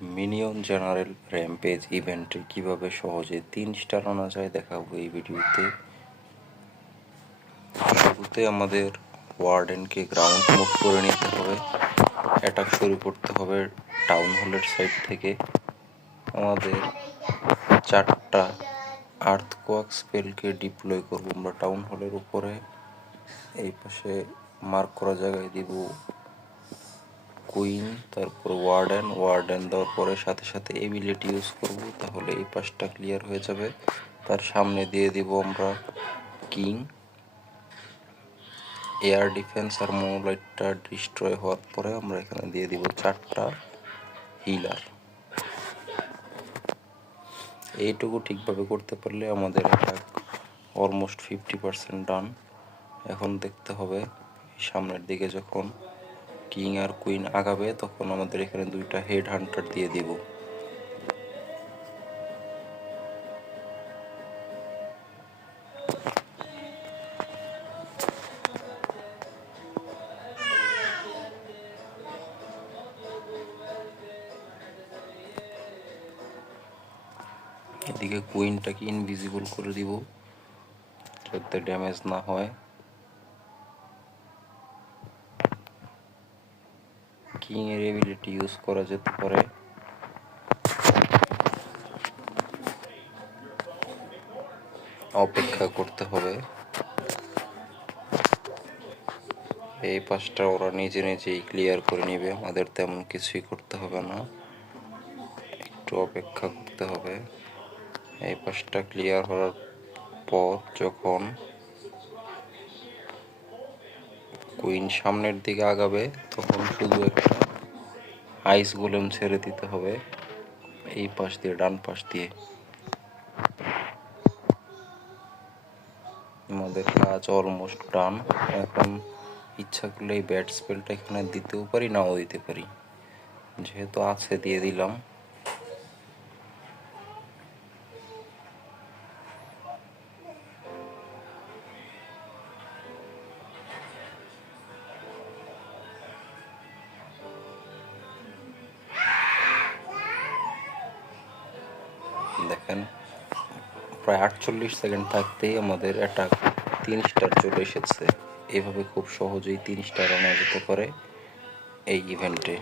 Minion general rampage ইভেন্টে কীভাবে সহজে তিন স্টার আনা যায় দেখাবো এই ভিডিওতে। শুরুতে আমাদের ওয়ার্ডেনকে গ্রাউন্ড মুভ করে নিতে হবে। অ্যাটাক শুরু করতে হবে টাউন হলের সাইড থেকে। আমাদের চারটা আর্থ কোয়াক স্পেলকে ডিপ্লয় করব আমরা টাউন হলের উপরে। এই পাশে মার্ক করা জায়গায় দিব কুইন, তারপর ওয়ার্ডেন ওয়ার্ডেন দেওয়ার পরে সাথে সাথে এবিলিটি ইউজ করব, তাহলে এই পাশটা ক্লিয়ার হয়ে যাবে। তার সামনে দিয়ে দিব আমরা কিং। এয়ার ডিফেন্স আর মোলাইটটা ডিস্ট্রয় হওয়ার পরে আমরা এখানে দিয়ে দিব চারটা হিলার। এইটুকু ঠিকভাবে করতে পারলে আমাদের attack almost fifty percent done এখন দেখতে হবে সামনের দিকে যখন কিং আর কুইন আগাবে, তখন আমাদের এখানে দুইটা হেড হান্টার দিয়ে দিব। এদিকে কুইনটাকে ইনভিজিবল করে দিব, যাতে ড্যামেজ না হয়। কিং এর এবিলিটি ইউজ করা যেতে পারে। অপেক্ষা করতে হবে। এই পাশটা ওরা নিজে নিজেই ক্লিয়ার করে নিবে। আমাদের তেমন কিছুই করতে হবে না। একটু অপেক্ষা করতে হবে। এই পাশটা ক্লিয়ার হওয়ার পর যখন কুইন সামনের দিকে আগাবে, তখন শুধু একটা আইস গোলেম ছেড়ে দিতে হবে, এই পাশ দিয়ে, ডান পাশ দিয়ে। আমাদের কাজ অলমোস্ট ডান এখন ইচ্ছা করলে এই ব্যাট স্পেলটা এখানে দিতেও পারি, নাও দিতে পারি। যেহেতু আছে, দিয়ে দিলাম। প্রায় আটচল্লিশ সেকেন্ড থাকতেই আমাদের অ্যাটাক তিন স্টার চলে এসেছে। এভাবে খুব সহজেই তিন স্টার আনা যেতে পারে এই ইভেন্টে